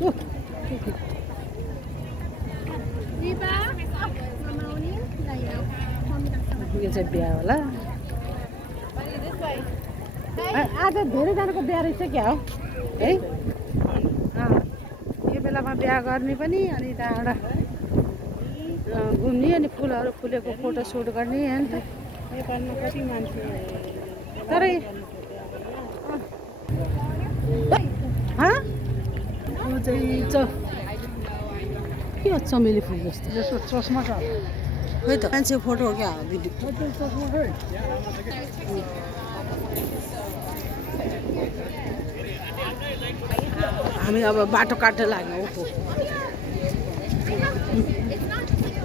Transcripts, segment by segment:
यो चाहिँ बिहा होला आज धेरैजनाको बिहा रहेछ क्या हो है यो बेलामा बिहा गर्ने पनि अनि त्यहाँबाट घुम्ने अनि फुलहरू फुलेको फोटो सुट गर्ने अन्त नेपालमा कति मान्छे तर के हो चमेली फुल जस्तो चस्मा खै त मान्छे फोटो हो क्या भिडियो हामी अब बाटो काट्न लाग्यौँ ओहो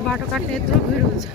बाटो काट्ने यत्रो भिड हुन्छ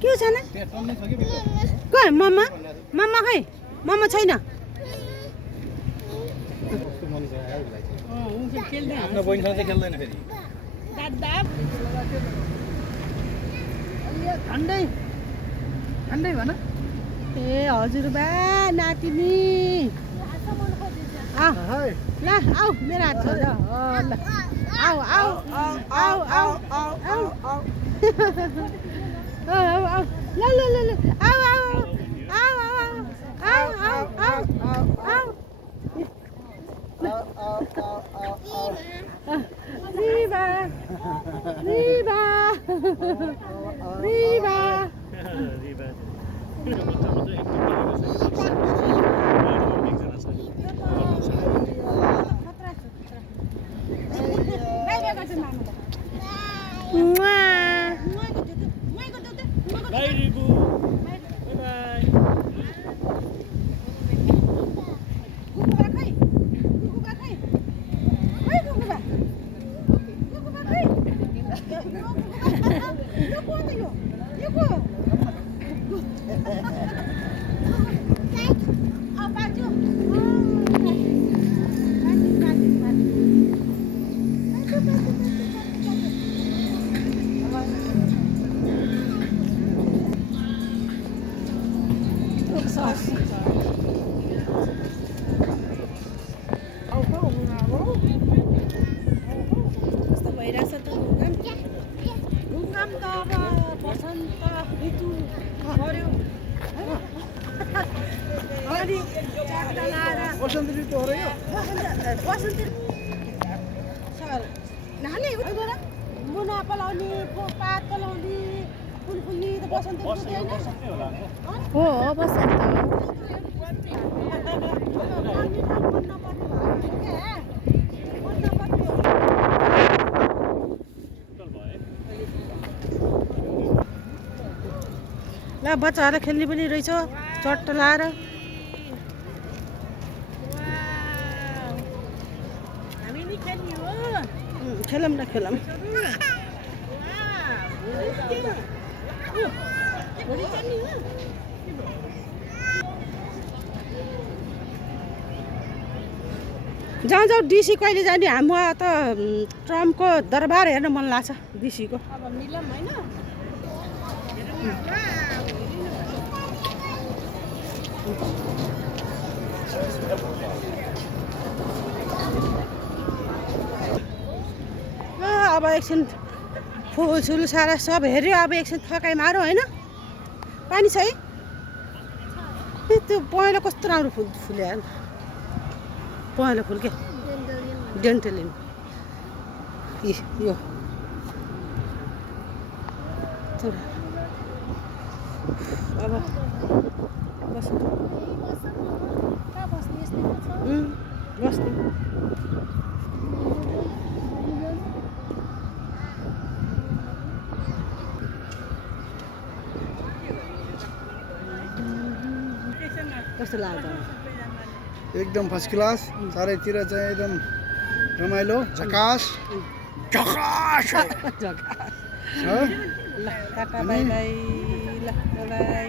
के छैन खै मम्मा मम्मा खै मम्मा छैन ठन्डै ठन्डै भन ए हजुरबा नातिनी ल आऊ मेरो हात छ ल आऊ आऊ आऊ आऊ आऊ आऊ आऊ ल ल ल ल आऊ आऊ आऊ आऊ आऊ आऊ आऊ Riva Riva Riva Bye Ribu. Bye बसन्त ऋतु हो र यो बसन्त नानी मुना पलाउने पात पलाउने फुल फुल्ने त बसन्त ऋतु हो बसन्त ल बच्चाहरू खेल्ने पनि रहेछ चट्ट लाएर खेलौँ न खेलौँ जाउँ जाउँ डिसी कहिले जाने हाम्रो त ट्रम्पको दरबार हेर्न मन लाग्छ डिसीको अब एकछिन फुलसुल सारा सब हेऱ्यो अब एकछिन थकाइ मारौँ होइन पानी छ है त्यो पहेँलो कस्तो राम्रो फुल फुल्यो पहेँलो फुल के डेन्टलिन यो अब बस्नु बस्नु कस्तो लाग्छ एकदम फर्स्ट क्लास चारैतिर चाहिँ एकदम रमाइलो झकास झकास झकास छ ल टाटा बाई बाई ल बाई